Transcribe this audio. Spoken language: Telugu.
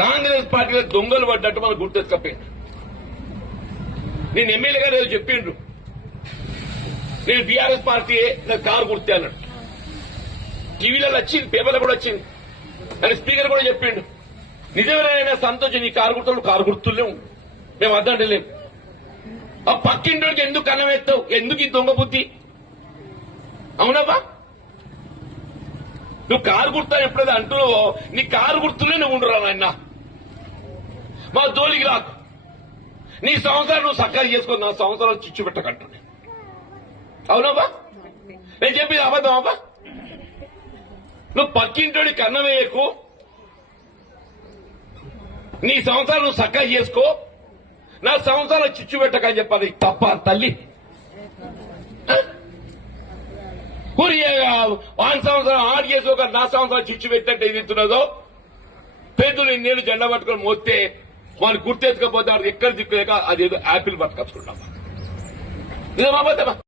కాంగ్రెస్ పార్టీలో దొంగలు పడ్డట్టు మనకు గుర్తెచ్చుకపోయింది. నేను ఎమ్మెల్యే గారు ఏదో చెప్పిండ్రు. నేను బీఆర్ఎస్ పార్టీ నాకు కారు గుర్తే అన్నాడు. టీవీలలో వచ్చింది పేపర్లో కూడా వచ్చింది. అని స్పీకర్ కూడా చెప్పిండు. నిజమేనైనా సంతోషం నీ కారు గుర్తులు కారు గుర్తులేము మేము వద్దంటలేము ఆ పక్కింటోడికి ఎందుకు కన్నం ఎత్తావు ఎందుకు ఈ దొంగ బుద్ధి? అవునబ్బా నువ్వు కారు గుర్తా ఎప్పుడైతే అంటున్నావో నీ కారు గుర్తులే నువ్వు ఉండరా నాయన? మా జోలికి రాకు. నీ సంవత్సరాలు నువ్వు సక్కగా చేసుకో నా సంవత్సరాలు చిచ్చు పెట్టకంటుండే అవునబ్బా నేను చెప్పింది అబద్ధం అబ్బా? నువ్వు పక్కింటోడి కన్న వేయకు. నీ సంవత్సరాలు నువ్వు సక్కగా చేసుకో. నా సంవత్సరాలు చిచ్చు పెట్టకని చెప్పాలి. తప్ప తల్లి? ఊరి వాన్ సంవత్సరం ఆరు చేసి ఒక నా సంవత్సరం చిచ్చు పెట్టినట్టు ఏది ఇస్తున్నదో పేదలు నేను జెండా పట్టుకొని మోస్తే వాళ్ళు గుర్తెత్తుకపోతే ఎక్కడ దిక్కులేక అదేదో యాపిల్ పట్టుకొచ్చుకుంటాం ఇదేమా